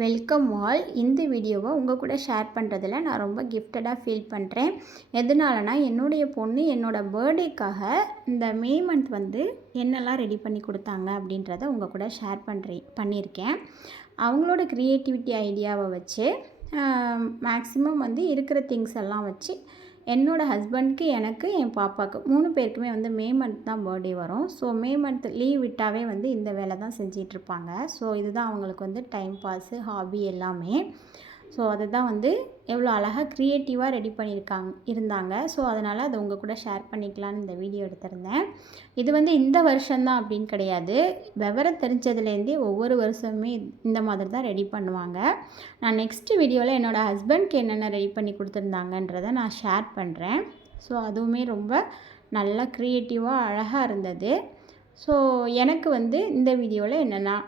Welcome all. இந்த வீடியோவை உங்கள் கூட ஷேர் பண்ணுறதுல நான் ரொம்ப கிஃப்டடாக ஃபீல் பண்ணுறேன். எதனாலனா என்னுடைய பொண்ணு என்னோடய பர்த்டேக்காக இந்த மே மந்த் வந்து என்னெல்லாம் ரெடி பண்ணி கொடுத்தாங்க அப்படின்றத உங்கள் கூட ஷேர் பண்ணியிருக்கேன். அவங்களோட க்ரியேட்டிவிட்டி ஐடியாவை வச்சு மேக்ஸிமம் வந்து இருக்கிற திங்ஸ் எல்லாம் வச்சு என்னோடய ஹஸ்பண்ட்க்கு, எனக்கு, என் பாப்பாவுக்கு 3 பேருக்குமே வந்து மே மந்த் தான் பர்த்டே வரும். ஸோ மே மந்த் லீவ் விட்டாவே வந்து இந்த வேலை தான் செஞ்சிட்ருப்பாங்க. ஸோ இதுதான் அவங்களுக்கு வந்து டைம் பாஸு, ஹாபி எல்லாமே. ஸோ அதுதான் வந்து எவ்வளோ அழகாக க்ரியேட்டிவாக ரெடி இருந்தாங்க. ஸோ அதனால் அதை உங்கள் கூட ஷேர் பண்ணிக்கலான்னு இந்த வீடியோ எடுத்திருந்தேன். இது வந்து இந்த வருஷம்தான் அப்படின்னு கிடையாது. விவரம் தெரிஞ்சதுலேருந்தே ஒவ்வொரு வருஷமுமே இந்த மாதிரி தான் ரெடி பண்ணுவாங்க. நான் நெக்ஸ்ட்டு வீடியோவில் என்னோடய ஹஸ்பண்ட்க்கு என்னென்ன ரெடி பண்ணி கொடுத்துருந்தாங்கன்றதை நான் ஷேர் பண்ணுறேன். ஸோ அதுவுமே ரொம்ப நல்லா க்ரியேட்டிவாக அழகாக இருந்தது. ஸோ எனக்கு வந்து இந்த வீடியோவில் என்னென்ன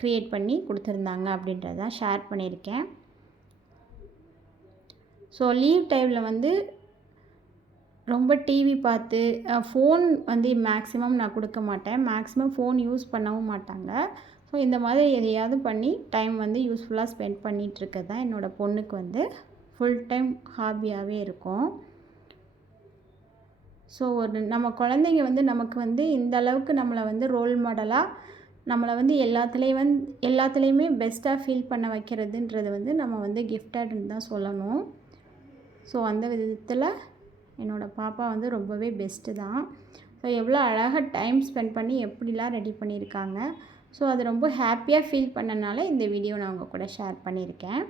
க்ரியேட் பண்ணி கொடுத்துருந்தாங்க அப்படின்றத ஷேர் பண்ணியிருக்கேன். ஸோ லீவ் டைமில் வந்து ரொம்ப டிவி பார்த்து ஃபோன் வந்து மேக்ஸிமம் நான் கொடுக்க மாட்டேன். மேக்ஸிமம் ஃபோன் யூஸ் பண்ணவும் மாட்டாங்க. ஸோ இந்த மாதிரி எதையாவது பண்ணி டைம் வந்து யூஸ்ஃபுல்லாக ஸ்பெண்ட் பண்ணிகிட்ருக்கிறது தான் என்னோடய பொண்ணுக்கு வந்து ஃபுல் டைம் ஹாபியாகவே இருக்கும். ஸோ நம்ம குழந்தைங்க வந்து நமக்கு வந்து இந்த அளவுக்கு நம்மளை வந்து ரோல் மாடலாக நம்மளை வந்து எல்லாத்துலேயுமே பெஸ்ட்டாக ஃபீல் பண்ண வைக்கிறதுன்றது வந்து நம்ம வந்து கிஃப்டட்னு தான் சொல்லணும். ஸோ அந்த விதத்தில் என்னோடய பாப்பா வந்து ரொம்பவே பெஸ்ட்டு தான். ஸோ எவ்வளோ அழகாக டைம் ஸ்பெண்ட் பண்ணி எப்படிலாம் ரெடி பண்ணியிருக்காங்க. ஸோ அது ரொம்ப ஹாப்பியாக ஃபீல் பண்ணனால இந்த வீடியோ நான் உங்கள் கூட ஷேர் பண்ணியிருக்கேன்.